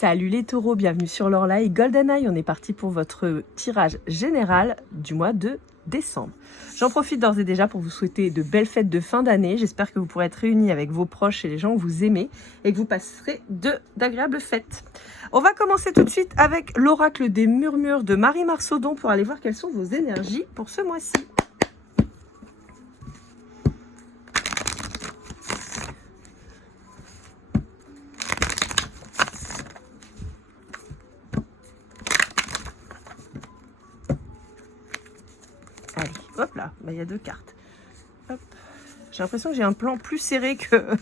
Salut les taureaux, bienvenue sur l'Orlaï GoldenEye. On est parti pour votre tirage général du mois de décembre. J'en profite d'ores et déjà pour vous souhaiter de belles fêtes de fin d'année. J'espère que vous pourrez être réunis avec vos proches et les gens que vous aimez et que vous passerez d'agréables fêtes. On va commencer tout de suite avec l'oracle des murmures de Marie Marsaudon pour aller voir quelles sont vos énergies pour ce mois-ci. Allez, hop là, il y a deux cartes. Hop. J'ai l'impression que j'ai un plan plus serré que,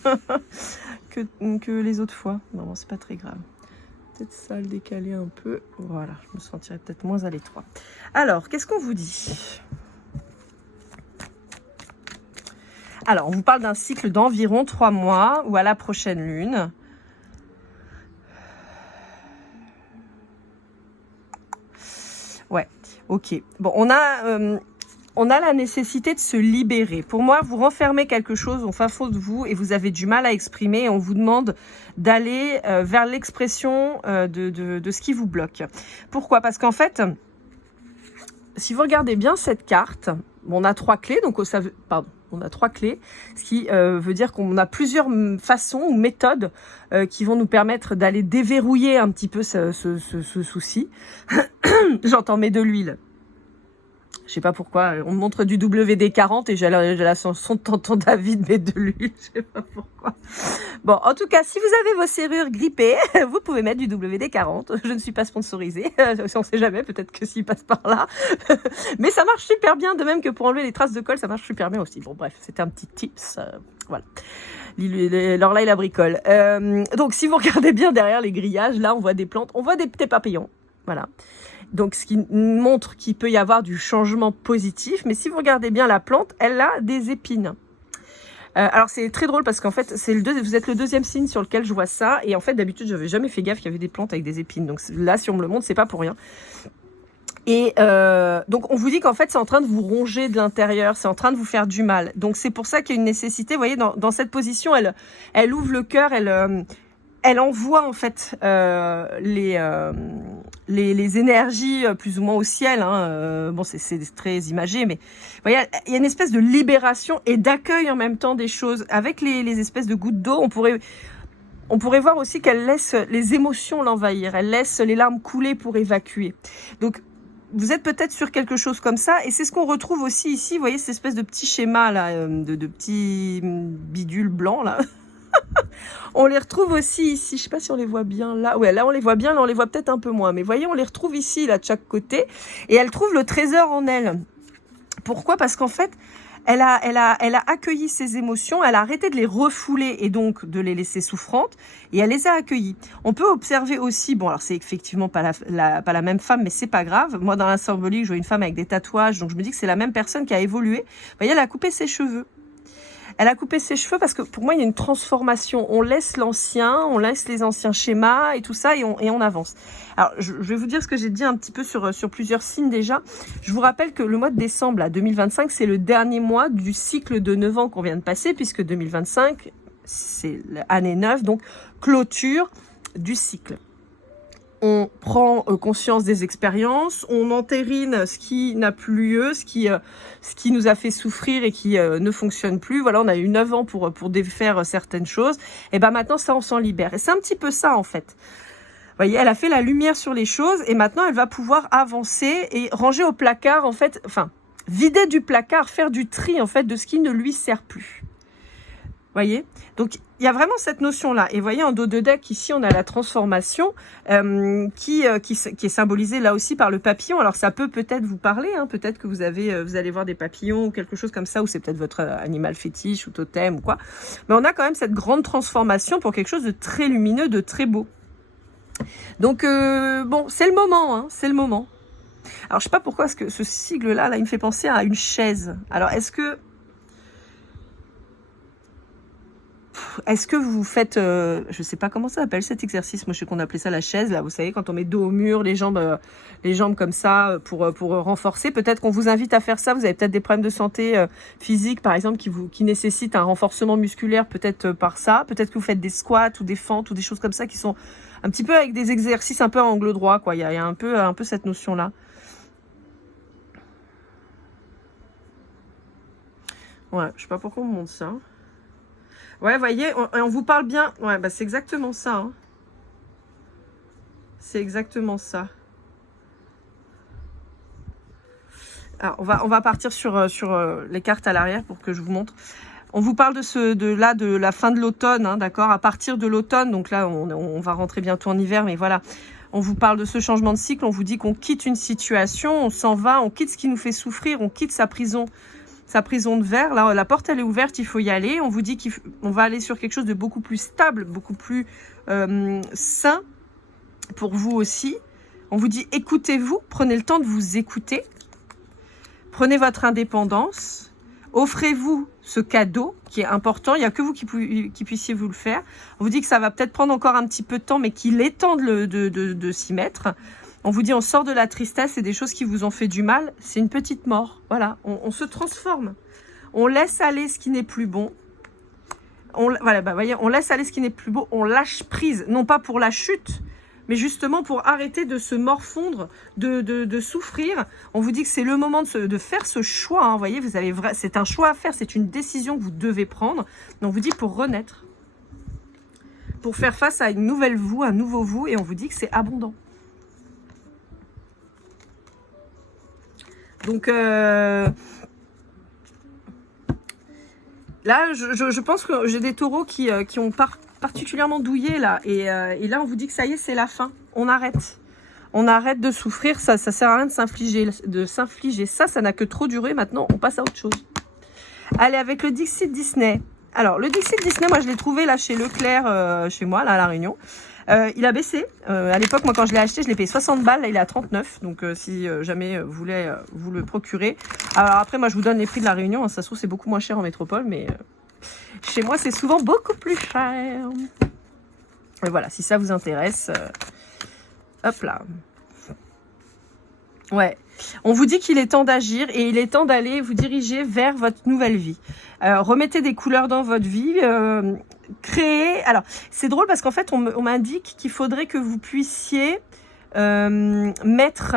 que les autres fois. Non, c'est pas très grave. Peut-être ça le décaler un peu. Voilà, je me sentirais peut-être moins à l'étroit. Alors, qu'est-ce qu'on vous dit? Alors, on vous parle d'un cycle d'environ 3 mois ou à la prochaine lune. Ouais, ok. Bon, on a la nécessité de se libérer. Pour moi, vous renfermez quelque chose au fin fond de vous et vous avez du mal à exprimer. Et on vous demande d'aller vers l'expression de ce qui vous bloque. Pourquoi? Parce qu'en fait, si vous regardez bien cette carte, on a 3 clés. Donc, on a 3 clés, ce qui veut dire qu'on a plusieurs façons ou méthodes qui vont nous permettre d'aller déverrouiller un petit peu ce souci. J'entends mais de l'huile. Je sais pas pourquoi, on me montre du WD-40 et j'ai la chanson de Tonton David, mais de l'huile, je sais pas pourquoi. Bon, en tout cas, si vous avez vos serrures grippées, vous pouvez mettre du WD-40. Je ne suis pas sponsorisée, on sait jamais, peut-être que s'il passe par là. Mais ça marche super bien, de même que pour enlever les traces de colle, ça marche super bien aussi. Bon, bref, c'était un petit tips, voilà. L'Orlaï la bricole. Donc, si vous regardez bien derrière les grillages, là, on voit des plantes, on voit des petits papillons, voilà. Donc, ce qui montre qu'il peut y avoir du changement positif. Mais si vous regardez bien la plante, elle a des épines. Alors, c'est très drôle parce qu'en fait, vous êtes le deuxième signe sur lequel je vois ça. Et en fait, d'habitude, je n'avais jamais fait gaffe qu'il y avait des plantes avec des épines. Donc là, si on me le montre, c'est pas pour rien. Et donc, on vous dit qu'en fait, c'est en train de vous ronger de l'intérieur. C'est en train de vous faire du mal. Donc, c'est pour ça qu'il y a une nécessité. Vous voyez, dans cette position, elle ouvre le cœur, elle envoie en fait les énergies plus ou moins au ciel. Bon, c'est très imagé, mais vous voyez, il y a une espèce de libération et d'accueil en même temps des choses. Avec les espèces de gouttes d'eau, on pourrait voir aussi qu'elle laisse les émotions l'envahir. Elle laisse les larmes couler pour évacuer. Donc, vous êtes peut-être sur quelque chose comme ça, et c'est ce qu'on retrouve aussi ici. Vous voyez, cette espèce de petit schéma là, de petits bidules blancs là. On les retrouve aussi ici, je sais pas si on les voit bien là. Ouais, là on les voit bien, là on les voit peut-être un peu moins. Mais voyez, on les retrouve ici, là de chaque côté. Et elle trouve le trésor en elle. Pourquoi? Parce qu'en fait, elle a accueilli ses émotions, elle a arrêté de les refouler et donc de les laisser souffrantes. Et elle les a accueillies. On peut observer aussi, bon alors c'est effectivement pas la même femme, mais c'est pas grave. Moi dans la symbolique, je vois une femme avec des tatouages, donc je me dis que c'est la même personne qui a évolué. Vous voyez, elle a coupé ses cheveux. Elle a coupé ses cheveux parce que pour moi, il y a une transformation. On laisse l'ancien, on laisse les anciens schémas et tout ça et on avance. Alors, je vais vous dire ce que j'ai dit un petit peu sur plusieurs signes déjà. Je vous rappelle que le mois de décembre, là, 2025, c'est le dernier mois du cycle de 9 ans qu'on vient de passer puisque 2025, c'est l'année 9, donc clôture du cycle. On prend conscience des expériences, on entérine ce qui n'a plus lieu, ce qui nous a fait souffrir et qui ne fonctionne plus. Voilà, on a eu 9 ans pour défaire certaines choses. Et ben maintenant, ça, on s'en libère. Et c'est un petit peu ça, en fait. Vous voyez, elle a fait la lumière sur les choses et maintenant, elle va pouvoir avancer et ranger au placard, en fait, enfin, vider du placard, faire du tri, en fait, de ce qui ne lui sert plus. Voyez, donc il y a vraiment cette notion-là. Et voyez, en dos de deck, ici, on a la transformation qui est symbolisée là aussi par le papillon. Alors, ça peut-être vous parler. Peut-être que vous allez voir des papillons ou quelque chose comme ça, ou c'est peut-être votre animal fétiche ou totem ou quoi. Mais on a quand même cette grande transformation pour quelque chose de très lumineux, de très beau. Donc, bon, c'est le moment. C'est le moment. Alors, je sais pas pourquoi est-ce que ce sigle-là, il me fait penser à une chaise. Alors, est-ce que... est-ce que vous faites, je sais pas comment ça s'appelle cet exercice, moi je sais qu'on appelait ça la chaise, là, vous savez, quand on met dos au mur, les jambes comme ça, pour renforcer. Peut-être qu'on vous invite à faire ça, vous avez peut-être des problèmes de santé physique, par exemple, qui nécessitent un renforcement musculaire, peut-être par ça. Peut-être que vous faites des squats ou des fentes ou des choses comme ça qui sont un petit peu avec des exercices un peu à angle droit, quoi. Il y a un peu cette notion-là. Ouais, je sais pas pourquoi on me montre ça. Ouais, voyez, on vous parle bien. Ouais, bah c'est exactement ça. Hein. C'est exactement ça. Alors, on va partir sur les cartes à l'arrière pour que je vous montre. On vous parle de la fin de l'automne, hein, d'accord? À partir de l'automne, donc là, on va rentrer bientôt en hiver, mais voilà. On vous parle de ce changement de cycle, on vous dit qu'on quitte une situation, on s'en va, on quitte ce qui nous fait souffrir, on quitte sa prison de verre. Là, la porte, elle est ouverte, il faut y aller. On vous dit qu'on va aller sur quelque chose de beaucoup plus stable, beaucoup plus sain pour vous aussi. On vous dit, écoutez-vous, prenez le temps de vous écouter. Prenez votre indépendance. Offrez-vous ce cadeau qui est important. Il n'y a que vous qui puissiez vous le faire. On vous dit que ça va peut-être prendre encore un petit peu de temps, mais qu'il est temps de s'y mettre. On vous dit, on sort de la tristesse et des choses qui vous ont fait du mal. C'est une petite mort. Voilà, on se transforme. On laisse aller ce qui n'est plus bon. Voilà, bah, voyez, on laisse aller ce qui n'est plus beau. On lâche prise, non pas pour la chute, mais justement pour arrêter de se morfondre, de souffrir. On vous dit que c'est le moment de faire ce choix. Hein, vous voyez, c'est un choix à faire, c'est une décision que vous devez prendre. Donc on vous dit pour renaître, pour faire face à une nouvelle vous, un nouveau vous, et on vous dit que c'est abondant. Donc là, je pense que j'ai des taureaux qui ont particulièrement douillé là. Et là, on vous dit que ça y est, c'est la fin. On arrête. On arrête de souffrir. Ça sert à rien de s'infliger ça. Ça n'a que trop duré. Maintenant, on passe à autre chose. Allez, avec le Dixit Disney. Alors, le Dixit Disney, moi, je l'ai trouvé là chez Leclerc, chez moi, là, à La Réunion. Il a baissé. À l'époque, moi, quand je l'ai acheté, je l'ai payé 60 balles. Là, il est à 39. Donc, si jamais vous voulez vous le procurer. Alors, après, moi, je vous donne les prix de La Réunion. Hein, ça se trouve, c'est beaucoup moins cher en métropole. Mais chez moi, c'est souvent beaucoup plus cher. Et voilà, si ça vous intéresse. Hop là. Ouais. On vous dit qu'il est temps d'agir et il est temps d'aller vous diriger vers votre nouvelle vie. Remettez des couleurs dans votre vie. Créez... Alors, c'est drôle parce qu'en fait, on m'indique qu'il faudrait que vous puissiez mettre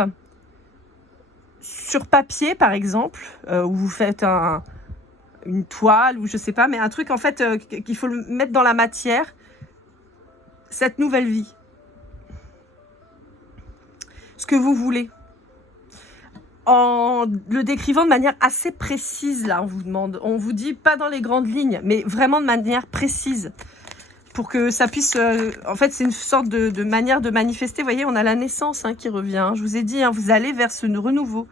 sur papier, par exemple, où vous faites une toile ou je sais pas, mais un truc, en fait, qu'il faut le mettre dans la matière, cette nouvelle vie. Ce que vous voulez. En le décrivant de manière assez précise, là, on vous dit pas dans les grandes lignes, mais vraiment de manière précise, pour que ça puisse, en fait, c'est une sorte de manière de manifester. Vous voyez, on a la naissance hein, qui revient. Hein. Je vous ai dit, hein, vous allez vers ce renouveau.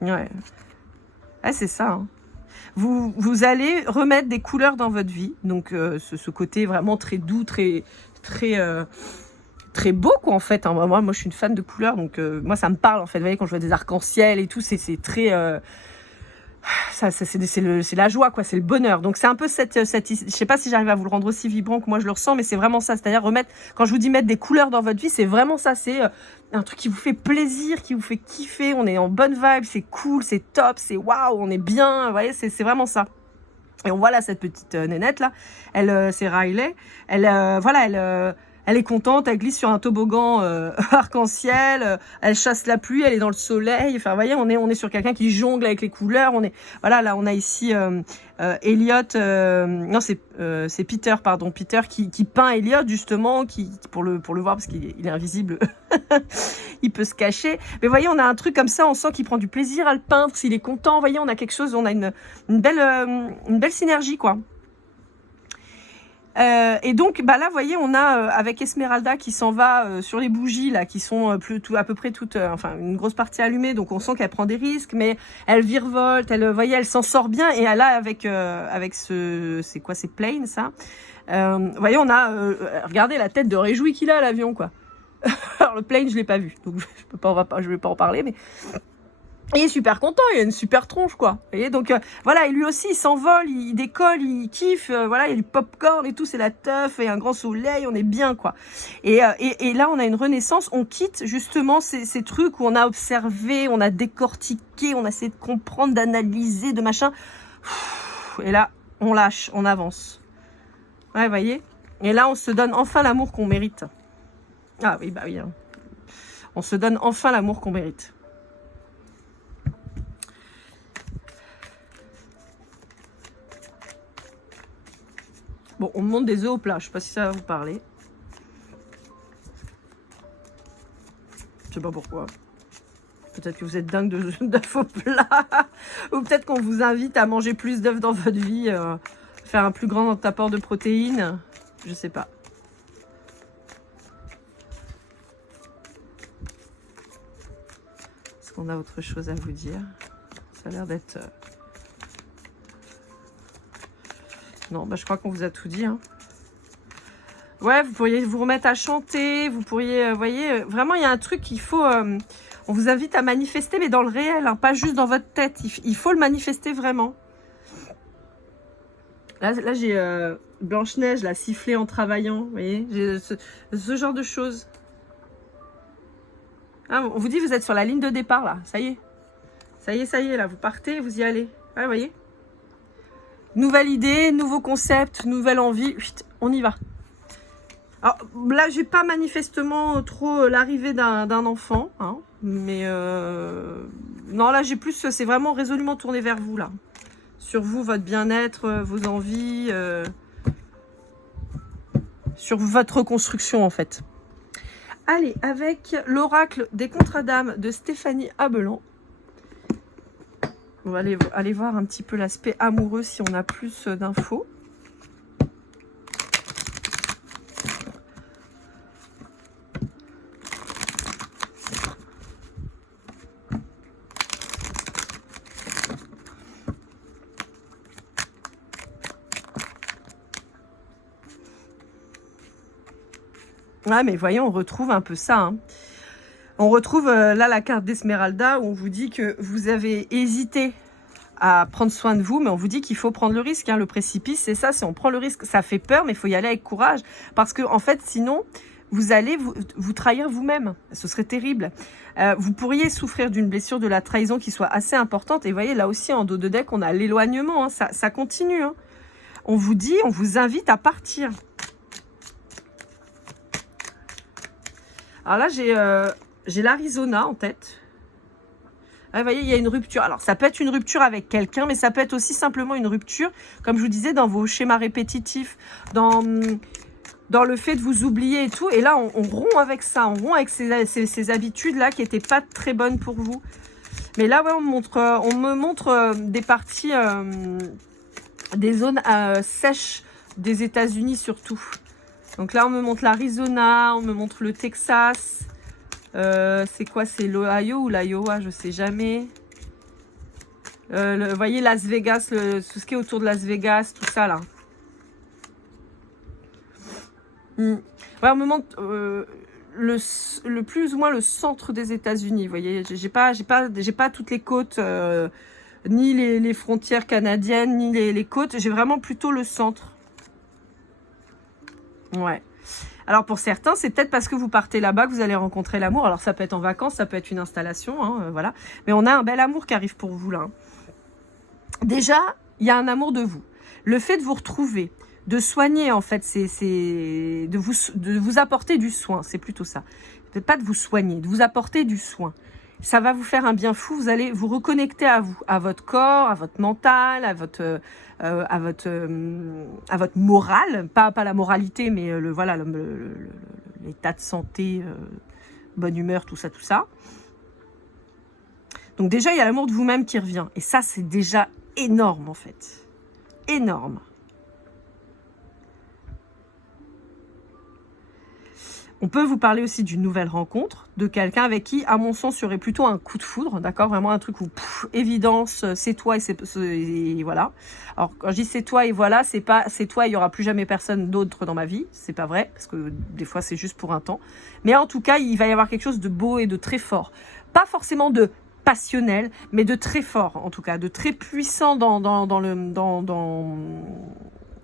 Ouais, c'est ça. Hein. Vous allez remettre des couleurs dans votre vie, donc ce côté vraiment très doux, très beau quoi en fait. Hein. Moi je suis une fan de couleurs, donc moi ça me parle en fait. Vous voyez quand je vois des arcs-en-ciel et tout, c'est très c'est la joie quoi, c'est le bonheur. Donc c'est un peu cette je sais pas si j'arrive à vous le rendre aussi vibrant que moi je le ressens, mais c'est vraiment ça. C'est-à-dire remettre, quand je vous dis mettre des couleurs dans votre vie, c'est vraiment ça. C'est un truc qui vous fait plaisir, qui vous fait kiffer. On est en bonne vibe, c'est cool, c'est top, c'est waouh, on est bien. Vous voyez, c'est vraiment ça. Et on voit là cette petite nénette là, c'est Riley. Elle est contente, elle glisse sur un toboggan arc-en-ciel, elle chasse la pluie, elle est dans le soleil. Enfin, vous voyez, on est sur quelqu'un qui jongle avec les couleurs. Voilà, là, on a ici Elliot. Non, c'est Peter, pardon, Peter qui peint Elliot justement, pour le voir parce qu'il est invisible, il peut se cacher. Mais vous voyez, on a un truc comme ça, on sent qu'il prend du plaisir à le peindre, s'il est content. Vous voyez, on a quelque chose, on a une belle synergie, quoi. Et donc, bah là, vous voyez, on a avec Esmeralda qui s'en va sur les bougies là, qui sont à peu près toutes, enfin une grosse partie allumée. Donc on sent qu'elle prend des risques, mais elle virevolte. Vous voyez, elle s'en sort bien. Et là, avec c'est quoi, c'est plane ça. Vous voyez, on a, regardez la tête de réjoui qu'il a l'avion quoi. Alors le plane, je l'ai pas vu, donc je vais pas en parler, mais Et il est super content, il a une super tronche, quoi. Vous voyez, donc voilà, et lui aussi, il s'envole, il décolle, il kiffe, voilà, il y a du popcorn et tout, c'est la teuf, et un grand soleil, on est bien, quoi. Et là, on a une renaissance, on quitte justement ces trucs où on a observé, on a décortiqué, on a essayé de comprendre, d'analyser, de machin. Et là, on lâche, on avance. Ouais, vous voyez. Et là, on se donne enfin l'amour qu'on mérite. Ah oui, bah oui. Hein. On se donne enfin l'amour qu'on mérite. Bon, on me montre des œufs au plat. Je sais pas si ça va vous parler. Je sais pas pourquoi. Peut-être que vous êtes dingue d'œufs au plat. Ou peut-être qu'on vous invite à manger plus d'œufs dans votre vie. Faire un plus grand apport de protéines. Je sais pas. Est-ce qu'on a autre chose à vous dire? Ça a l'air d'être... Non, bah je crois qu'on vous a tout dit. Hein. Ouais, vous pourriez vous remettre à chanter, vous pourriez, vous voyez, vraiment il y a un truc qu'il faut, on vous invite à manifester, mais dans le réel, hein, pas juste dans votre tête, il faut le manifester vraiment. Là j'ai Blanche-Neige, la sifflée en travaillant, vous voyez, j'ai ce genre de choses. Ah, on vous dit, vous êtes sur la ligne de départ, là, ça y est. Ça y est, là, vous partez, vous y allez. Ouais, vous voyez. Nouvelle idée, nouveau concept, nouvelle envie, on y va. Alors là, j'ai pas manifestement trop l'arrivée d'un enfant, hein, mais non, là j'ai plus, c'est vraiment résolument tourné vers vous là, sur vous, votre bien-être, vos envies, sur votre reconstruction en fait. Allez, avec l'oracle des contrats d'âme de Stéphanie Abelan, on va aller voir un petit peu l'aspect amoureux si on a plus d'infos. Ouais, mais voyons, on retrouve un peu ça. Hein. On retrouve là la carte d'Esmeralda où on vous dit que vous avez hésité à prendre soin de vous, mais on vous dit qu'il faut prendre le risque. Hein. Le précipice, c'est ça, si on prend le risque, ça fait peur, mais il faut y aller avec courage. Parce que en fait, sinon, vous allez vous trahir vous-même. Ce serait terrible. Vous pourriez souffrir d'une blessure de la trahison qui soit assez importante. Et vous voyez, là aussi, en dos de deck, on a l'éloignement. Hein. Ça continue. Hein. On vous dit, on vous invite à partir. Alors là, j'ai l'Arizona en tête. Ah, vous voyez, il y a une rupture. Alors, ça peut être une rupture avec quelqu'un, mais ça peut être aussi simplement une rupture, comme je vous disais, dans vos schémas répétitifs, dans le fait de vous oublier et tout. Et là, on rompt avec ça. On rompt avec ces habitudes-là qui n'étaient pas très bonnes pour vous. Mais là, ouais, on me montre des parties, des zones sèches des États-Unis surtout. Donc là, on me montre l'Arizona, on me montre le Texas. C'est quoi? C'est l'Ohio ou l'Iowa? Je sais jamais. Vous voyez, Las Vegas, tout ce qui est autour de Las Vegas, tout ça là. Ouais, on me montre le plus ou moins le centre des États-Unis. Vous voyez, j'ai pas toutes les côtes, ni les frontières canadiennes, ni les côtes. J'ai vraiment plutôt le centre. Ouais. Alors pour certains, c'est peut-être parce que vous partez là-bas que vous allez rencontrer l'amour. Alors ça peut être en vacances, ça peut être une installation, hein, voilà. Mais on a un bel amour qui arrive pour vous là. Hein. Déjà, il y a un amour de vous. Le fait de vous retrouver, de soigner en fait, de vous apporter du soin, c'est plutôt ça. Peut-être pas de vous soigner, de vous apporter du soin. Ça va vous faire un bien fou, vous allez vous reconnecter à vous, à votre corps, à votre mental, à votre morale, pas la moralité, mais l'état de santé, bonne humeur, tout ça. Donc déjà, il y a l'amour de vous-même qui revient. Et ça, c'est déjà énorme, en fait. Énorme. On peut vous parler aussi d'une nouvelle rencontre, de quelqu'un avec qui, à mon sens, il y aurait plutôt un coup de foudre, d'accord? Vraiment un truc où, évidence, c'est toi et voilà. Alors, quand je dis c'est toi et voilà, c'est pas c'est toi, il y aura plus jamais personne d'autre dans ma vie. C'est pas vrai, parce que des fois, c'est juste pour un temps. Mais en tout cas, il va y avoir quelque chose de beau et de très fort. Pas forcément de passionnel, mais de très fort, en tout cas, de très puissant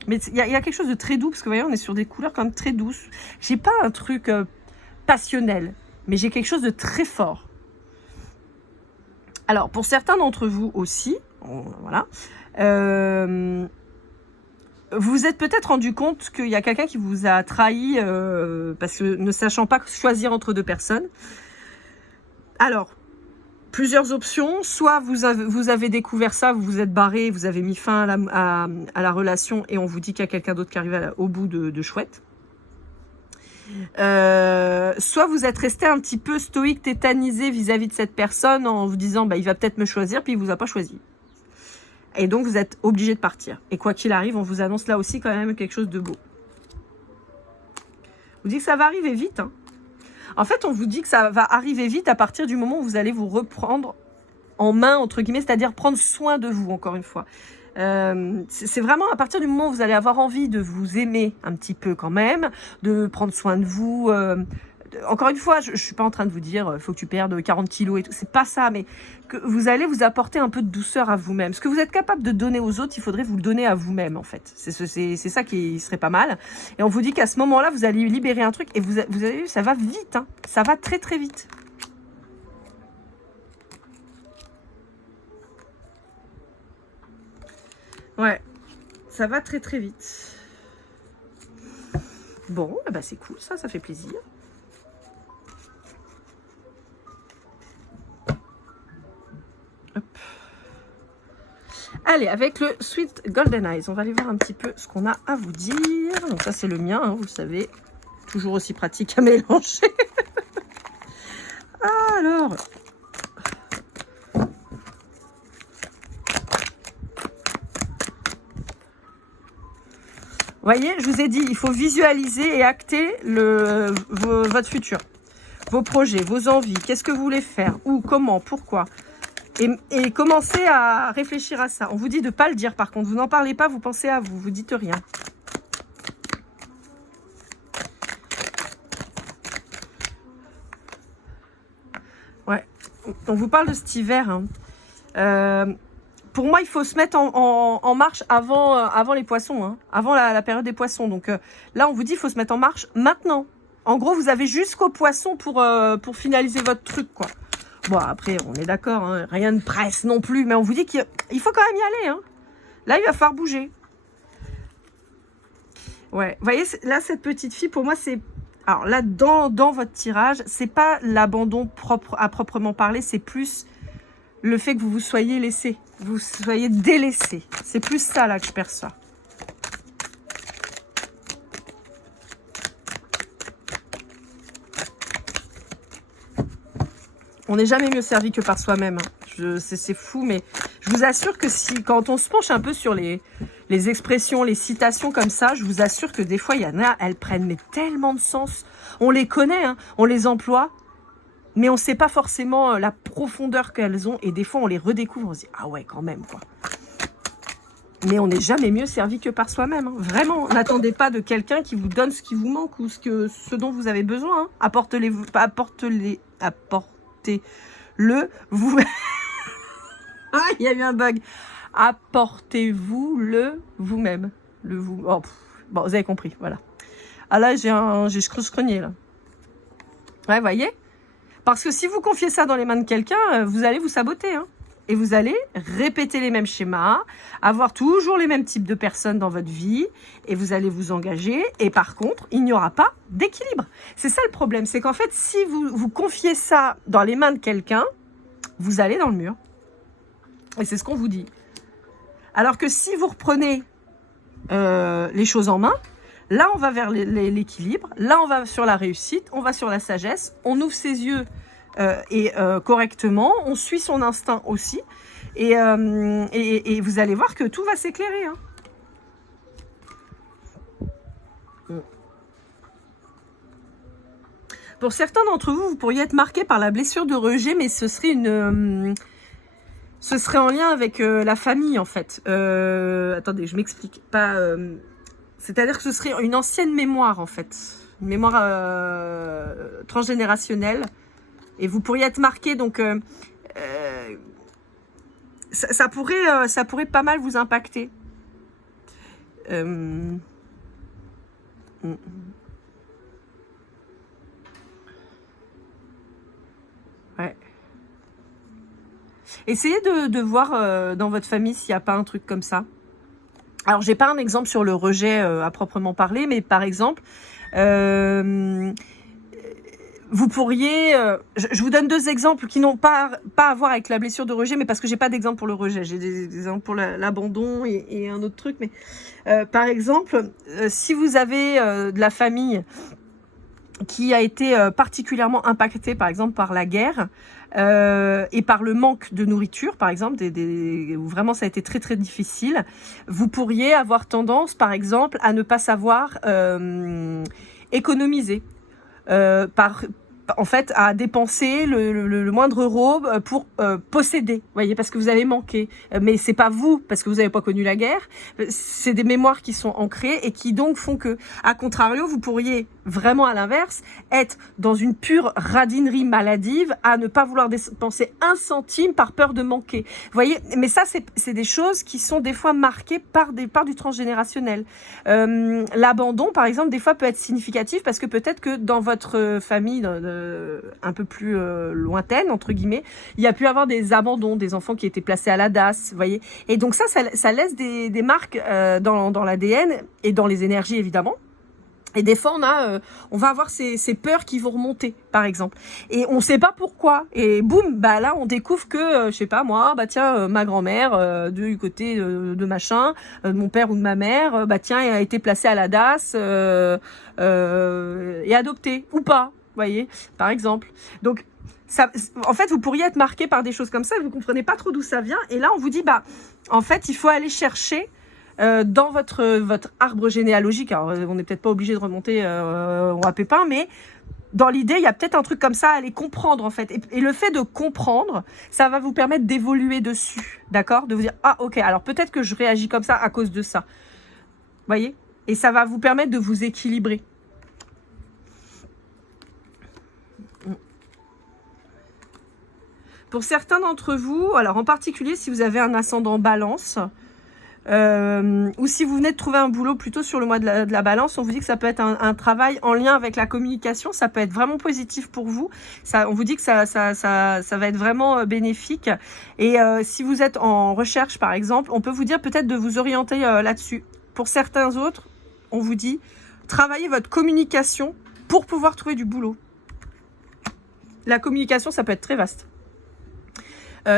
mais il y a quelque chose de très doux, parce que vous voyez, on est sur des couleurs quand même très douces. J'ai pas un truc passionnel, mais j'ai quelque chose de très fort. Alors, pour certains d'entre vous aussi, voilà, vous vous êtes peut-être rendu compte qu'il y a quelqu'un qui vous a trahi parce que ne sachant pas choisir entre deux personnes. Alors, plusieurs options. Soit vous avez découvert ça, vous vous êtes barré, vous avez mis fin à la relation et on vous dit qu'il y a quelqu'un d'autre qui arrive au bout de chouette. Soit vous êtes resté un petit peu stoïque, tétanisé vis-à-vis de cette personne en vous disant bah, il va peut-être me choisir, puis il vous a pas choisi. Et donc vous êtes obligé de partir. Et quoi qu'il arrive, on vous annonce là aussi quand même quelque chose de beau. On vous dit que ça va arriver vite. Hein. En fait, on vous dit que ça va arriver vite à partir du moment où vous allez vous reprendre en main, entre guillemets, c'est-à-dire prendre soin de vous, encore une fois. C'est vraiment à partir du moment où vous allez avoir envie de vous aimer un petit peu quand même, de prendre soin de vous. Encore une fois, je suis pas en train de vous dire faut que tu perdes 40 kilos et tout, c'est pas ça, mais que vous allez vous apporter un peu de douceur à vous-même. Ce que vous êtes capable de donner aux autres, il faudrait vous le donner à vous-même en fait. C'est ça qui serait pas mal. Et on vous dit qu'à ce moment-là, vous allez libérer un truc et vous avez vu, ça va vite, hein. Ça va très très vite. Ouais, ça va très très vite. Bon, bah c'est cool, ça fait plaisir. Hop. Allez, avec le Sweet Golden Eyes, on va aller voir un petit peu ce qu'on a à vous dire. Donc ça c'est le mien, hein, vous savez, toujours aussi pratique à mélanger. Alors... voyez, je vous ai dit, il faut visualiser et acter votre futur. Vos projets, vos envies, qu'est-ce que vous voulez faire, où, comment, pourquoi. Et commencez à réfléchir à ça. On vous dit de ne pas le dire par contre, vous n'en parlez pas, vous pensez à vous, vous dites rien. Ouais, on vous parle de cet hiver, hein. Pour moi, il faut se mettre en marche avant les poissons, hein, avant la période des poissons. Donc là, on vous dit qu'il faut se mettre en marche maintenant. En gros, vous avez jusqu'aux poissons pour finaliser votre truc, quoi. Bon, après, on est d'accord, hein, rien ne presse non plus, mais on vous dit qu'il faut quand même y aller. Hein. Là, il va falloir bouger. Ouais, vous voyez, là, cette petite fille, pour moi, c'est... Alors là, dans votre tirage, c'est pas l'abandon à proprement parler, c'est plus... le fait que vous vous soyez laissé, vous soyez délaissé. C'est plus ça là que je perçois. On n'est jamais mieux servi que par soi-même. Hein. C'est fou, mais je vous assure que quand on se penche un peu sur les expressions, les citations comme ça, je vous assure que des fois, il y en a, elles prennent mais tellement de sens. On les connaît, hein, on les emploie. Mais on ne sait pas forcément la profondeur qu'elles ont. Et des fois, on les redécouvre. On se dit, ah ouais, quand même, quoi. Mais on n'est jamais mieux servi que par soi-même. Hein. Vraiment, n'attendez pas de quelqu'un qui vous donne ce qui vous manque ou ce dont vous avez besoin. Hein. Apportez-le vous. Ah, il y a eu un bug. Apportez-vous-le vous-même. Le vous. Oh, bon, vous avez compris, voilà. Ah là, j'ai scrogné, là. Ouais, vous voyez ? Parce que si vous confiez ça dans les mains de quelqu'un, vous allez vous saboter. Hein. Et vous allez répéter les mêmes schémas, avoir toujours les mêmes types de personnes dans votre vie, et vous allez vous engager. Et par contre, il n'y aura pas d'équilibre. C'est ça le problème, c'est qu'en fait, si vous confiez ça dans les mains de quelqu'un, vous allez dans le mur. Et c'est ce qu'on vous dit. Alors que si vous reprenez les choses en main, là, on va vers l'équilibre. Là, on va sur la réussite. On va sur la sagesse. On ouvre ses yeux correctement. On suit son instinct aussi. Et vous allez voir que tout va s'éclairer. Hein. Pour certains d'entre vous, vous pourriez être marqué par la blessure de rejet, mais ce serait ce serait en lien avec la famille, en fait. Attendez, je m'explique. C'est-à-dire que ce serait une ancienne mémoire, en fait. Une mémoire transgénérationnelle. Et vous pourriez être marqué, donc, ça pourrait pas mal vous impacter. Euh, mm, ouais. Essayez de voir dans votre famille s'il n'y a pas un truc comme ça. Alors, j'ai pas un exemple sur le rejet à proprement parler, mais par exemple, euh, vous pourriez... je vous donne 2 exemples qui n'ont pas à voir avec la blessure de rejet, mais parce que j'ai pas d'exemple pour le rejet. J'ai des exemples pour l'abandon et un autre truc. Mais par exemple, si vous avez de la famille qui a été particulièrement impactée, par exemple, par la guerre et par le manque de nourriture, par exemple, où vraiment ça a été très très difficile, vous pourriez avoir tendance, par exemple, à ne pas savoir économiser. En fait, à dépenser le moindre euro pour posséder, vous voyez, parce que vous avez manqué. Mais c'est pas vous, parce que vous n'avez pas connu la guerre. C'est des mémoires qui sont ancrées et qui donc font que, à contrario, vous pourriez vraiment à l'inverse être dans une pure radinerie maladive, à ne pas vouloir dépenser 1 centime par peur de manquer. Vous voyez, mais ça, c'est des choses qui sont des fois marquées par du transgénérationnel. L'abandon, par exemple, des fois peut être significatif parce que peut-être que dans votre famille un peu plus lointaine, entre guillemets, il y a pu avoir des abandons, des enfants qui étaient placés à la DAS, vous voyez. Et donc ça laisse des marques dans l'ADN et dans les énergies, évidemment. Et des fois, on va avoir ces peurs qui vont remonter, par exemple. Et on sait pas pourquoi. Et boum, bah là, on découvre que, je sais pas moi, bah tiens, ma grand-mère, du côté de machin, de mon père ou de ma mère, bah tiens, elle a été placée à la DAS et adoptée, ou pas, vous voyez, par exemple. Donc, ça, en fait, vous pourriez être marqué par des choses comme ça, vous comprenez pas trop d'où ça vient. Et là, on vous dit, bah, en fait, il faut aller chercher dans votre arbre généalogique. Alors, on n'est peut-être pas obligé de remonter roi Pépin, mais dans l'idée, il y a peut-être un truc comme ça à aller comprendre, en fait. Et le fait de comprendre, ça va vous permettre d'évoluer dessus, d'accord? De vous dire, ah, ok, alors peut-être que je réagis comme ça à cause de ça. Vous voyez? Et ça va vous permettre de vous équilibrer. Pour certains d'entre vous, alors en particulier si vous avez un ascendant balance, ou si vous venez de trouver un boulot plutôt sur le mois de la balance, on vous dit que ça peut être un travail en lien avec la communication, ça peut être vraiment positif pour vous, on vous dit que ça va être vraiment bénéfique. Et si vous êtes en recherche par exemple, on peut vous dire peut-être de vous orienter là-dessus. Pour certains autres, on vous dit travaillez votre communication pour pouvoir trouver du boulot. La communication, ça peut être très vaste.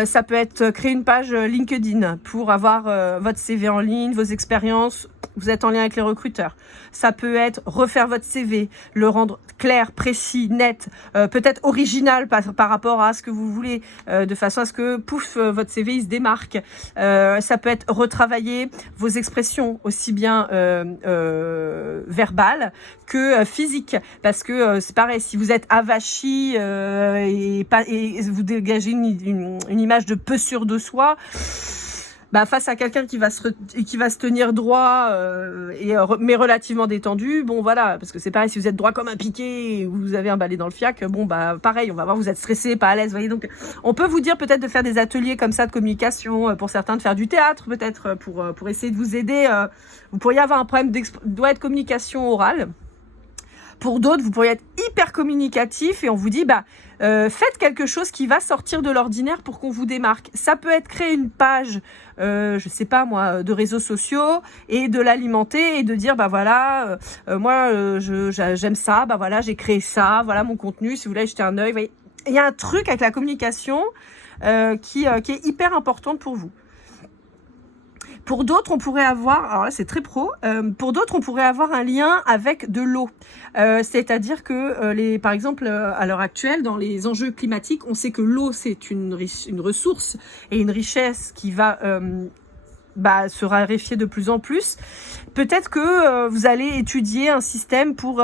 Ça peut être créer une page LinkedIn pour avoir votre CV en ligne, vos expériences, vous êtes en lien avec les recruteurs. Ça peut être refaire votre CV, le rendre clair, précis, net, peut-être original par rapport à ce que vous voulez, de façon à ce que, pouf, votre CV il se démarque. Ça peut être retravailler vos expressions aussi bien verbales que physiques, parce que c'est pareil, si vous êtes avachi et vous dégagez une image de peu sûr de soi, bah face à quelqu'un qui va se tenir droit mais relativement détendu, bon voilà, parce que c'est pareil, si vous êtes droit comme un piquet et vous avez un balai dans le fiac, bon bah pareil, on va voir, vous êtes stressé, pas à l'aise, vous voyez. Donc on peut vous dire peut-être de faire des ateliers comme ça de communication, pour certains de faire du théâtre peut-être pour essayer de vous aider. Vous pourriez avoir un problème doit être communication orale. Pour d'autres, vous pourriez être hyper communicatif et on vous dit, bah, faites quelque chose qui va sortir de l'ordinaire pour qu'on vous démarque. Ça peut être créer une page, je sais pas moi, de réseaux sociaux et de l'alimenter et de dire, bah voilà, moi, j'aime ça, bah voilà, j'ai créé ça, voilà mon contenu, si vous voulez jeter un œil. Vous voyez, il y a un truc avec la communication qui est hyper importante pour vous. Pour d'autres, on pourrait avoir, alors là c'est très pro, pour d'autres on pourrait avoir un lien avec de l'eau. C'est-à-dire que, par exemple, à l'heure actuelle, dans les enjeux climatiques, on sait que l'eau c'est une ressource et une richesse qui va se raréfier de plus en plus. Peut-être que vous allez étudier un système pour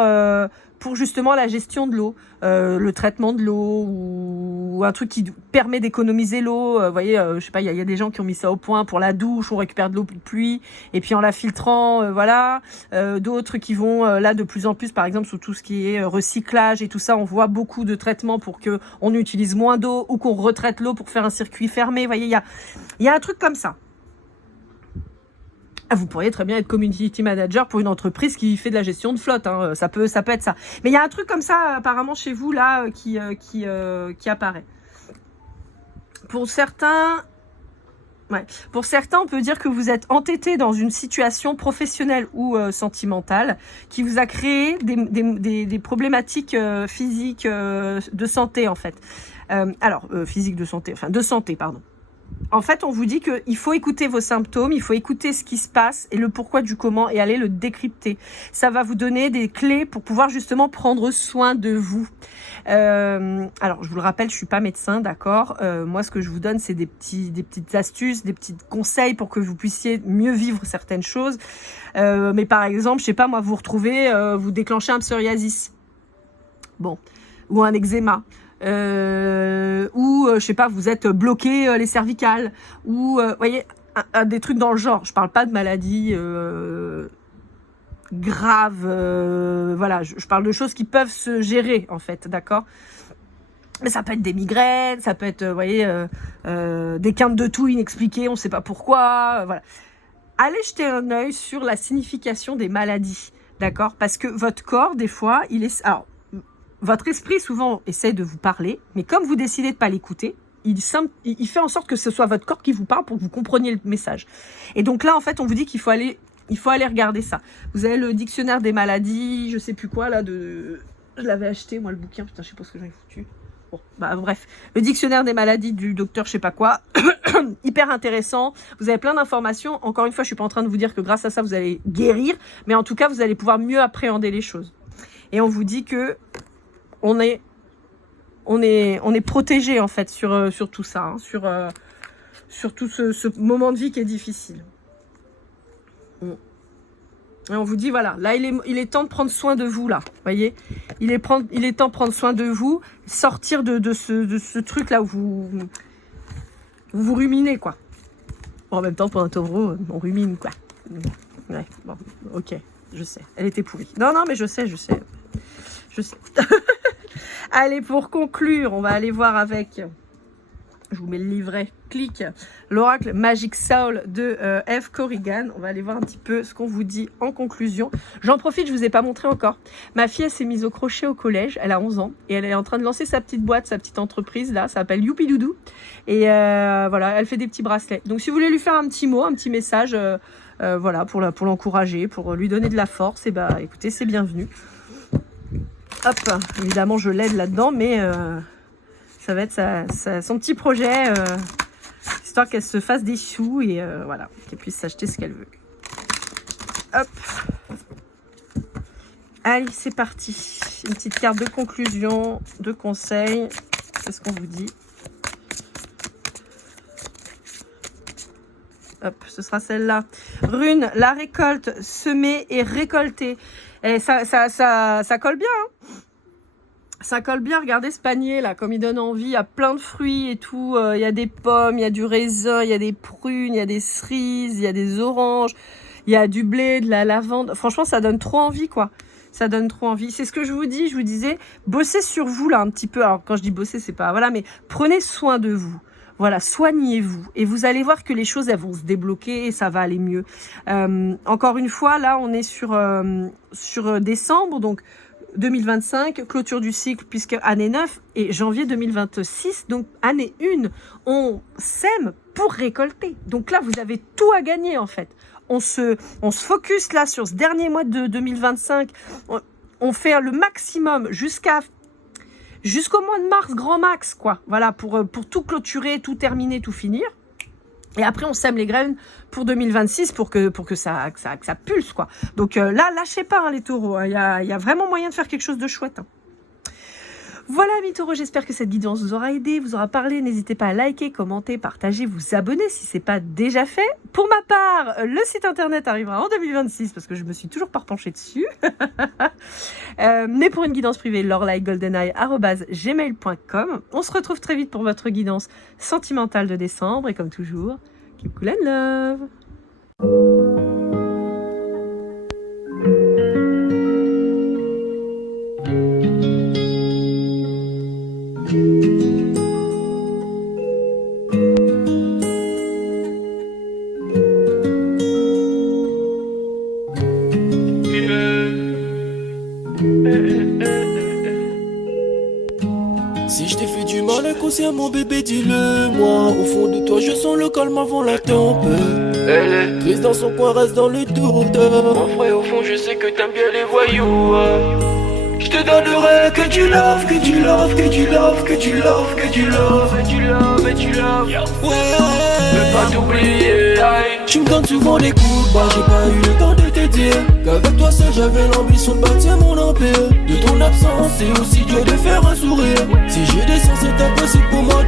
justement la gestion de l'eau, le traitement de l'eau, ou ou un truc qui permet d'économiser l'eau. Vous voyez, je sais pas, il y a des gens qui ont mis ça au point pour la douche, on récupère de l'eau de pluie, et puis en la filtrant, voilà. D'autres qui vont là de plus en plus, par exemple, sur tout ce qui est recyclage et tout ça, on voit beaucoup de traitements pour que on utilise moins d'eau ou qu'on retraite l'eau pour faire un circuit fermé. Vous voyez, il y a un truc comme ça. Vous pourriez très bien être community manager pour une entreprise qui fait de la gestion de flotte, hein. Ça peut être ça. Mais il y a un truc comme ça apparemment chez vous là qui apparaît. Pour certains, on peut dire que vous êtes entêté dans une situation professionnelle ou sentimentale qui vous a créé des problématiques physiques de santé en fait. Physique de santé, enfin de santé, pardon. En fait, on vous dit qu'il faut écouter vos symptômes, il faut écouter ce qui se passe et le pourquoi du comment et aller le décrypter. Ça va vous donner des clés pour pouvoir justement prendre soin de vous. Alors, je vous le rappelle, je suis pas médecin, d'accord. Moi, ce que je vous donne, c'est des petites astuces, des petits conseils pour que vous puissiez mieux vivre certaines choses. Mais par exemple, je sais pas, moi, vous retrouvez, vous déclenchez un psoriasis. Bon. Ou un eczéma. Ou je sais pas, vous êtes bloqué les cervicales, ou voyez, des trucs dans le genre. Je parle pas de maladies graves, voilà, je parle de choses qui peuvent se gérer en fait, d'accord. Mais ça peut être des migraines, ça peut être, vous voyez, des quintes de toux inexpliquées, on sait pas pourquoi, voilà. Allez jeter un œil sur la signification des maladies, d'accord, parce que votre corps, des fois, votre esprit, souvent, essaie de vous parler, mais comme vous décidez de pas l'écouter, il fait en sorte que ce soit votre corps qui vous parle pour que vous compreniez le message. Et donc là, en fait, on vous dit qu'il faut aller regarder ça. Vous avez le dictionnaire des maladies, je sais plus quoi, là, je l'avais acheté, moi, le bouquin, putain, je sais pas ce que j'en ai foutu. Bon, bah bref, le dictionnaire des maladies du docteur je sais pas quoi, hyper intéressant, vous avez plein d'informations. Encore une fois, je suis pas en train de vous dire que grâce à ça, vous allez guérir, mais en tout cas, vous allez pouvoir mieux appréhender les choses. Et on vous dit que on est protégé en fait sur tout ça, hein, sur tout ce moment de vie qui est difficile. Et on vous dit voilà, là il est temps de prendre soin de vous là, voyez, il est temps de prendre soin de vous, sortir de ce truc là où vous ruminez quoi. Bon, en même temps pour un taureau, on rumine quoi. Ouais, bon, ok, je sais, elle était pourrie. Non mais je sais. Allez, pour conclure, on va aller voir avec, je vous mets le livret, clic, l'oracle Magic Soul de Eve Corrigan. On va aller voir un petit peu ce qu'on vous dit en conclusion. J'en profite, je vous ai pas montré encore. Ma fille, elle s'est mise au crochet au collège, elle a 11 ans, et elle est en train de lancer sa petite boîte, sa petite entreprise, là, ça s'appelle Youpi Doudou. Et voilà, elle fait des petits bracelets. Donc si vous voulez lui faire un petit mot, un petit message, voilà, pour l'encourager, pour lui donner de la force, et bah écoutez, c'est bienvenu. Hop, évidemment je l'aide là-dedans, mais ça va être son petit projet, histoire qu'elle se fasse des sous et voilà, qu'elle puisse s'acheter ce qu'elle veut. Hop, allez, c'est parti. Une petite carte de conclusion, de conseil. Qu'est-ce qu'on vous dit? Hop, ce sera celle-là. Rune, la récolte, semer et récolter. Et ça colle bien, hein. Ça colle bien, regardez ce panier là, comme il donne envie, il y a plein de fruits et tout, il y a des pommes, il y a du raisin, il y a des prunes, il y a des cerises, il y a des oranges, il y a du blé, de la lavande. Franchement, ça donne trop envie quoi. Ça donne trop envie. C'est ce que je vous disais, bossez sur vous là un petit peu. Alors quand je dis bosser, c'est pas, voilà, mais prenez soin de vous. Voilà, soignez-vous et vous allez voir que les choses elles vont se débloquer et ça va aller mieux. Encore une fois, là on est sur décembre, donc 2025, clôture du cycle puisque année 9 et janvier 2026, donc année 1, on sème pour récolter. Donc là vous avez tout à gagner en fait. On se focus là sur ce dernier mois de 2025, on fait le maximum jusqu'au mois de mars, grand max, quoi. Voilà, pour tout clôturer, tout terminer, tout finir. Et après, on sème les graines pour 2026 pour que ça pulse, quoi. Donc là, lâchez pas, hein, les taureaux. Il y a vraiment moyen de faire quelque chose de chouette. Hein. Voilà, mes taureaux, j'espère que cette guidance vous aura aidé, vous aura parlé. N'hésitez pas à liker, commenter, partager, vous abonner si ce n'est pas déjà fait. Pour ma part, le site internet arrivera en 2026 parce que je me suis toujours pas repenchée dessus. Mais pour une guidance privée, lorelai.goldeneye@gmail.com. On se retrouve très vite pour votre guidance sentimentale de décembre. Et comme toujours, keep cool and love. Si je t'ai fait du mal inconsciemment bébé dis-le moi. Au fond de toi je sens le calme avant la tempête. Elle est triste dans son coin, reste dans le doute. Mon frère au fond je sais que t'aimes bien les voyous. Je te donnerai que du love, que du love, que du love, que du love, que du love, et du love, et du love. Ouais, veux pas t'oublier. Tu me donnes souvent des coups de barre, j'ai pas eu le temps de te dire qu'avec toi seul j'avais l'ambition de bâtir mon empire. De ton absence c'est aussi dur de faire un sourire. Si j'ai des sens c'est impossible pour moi de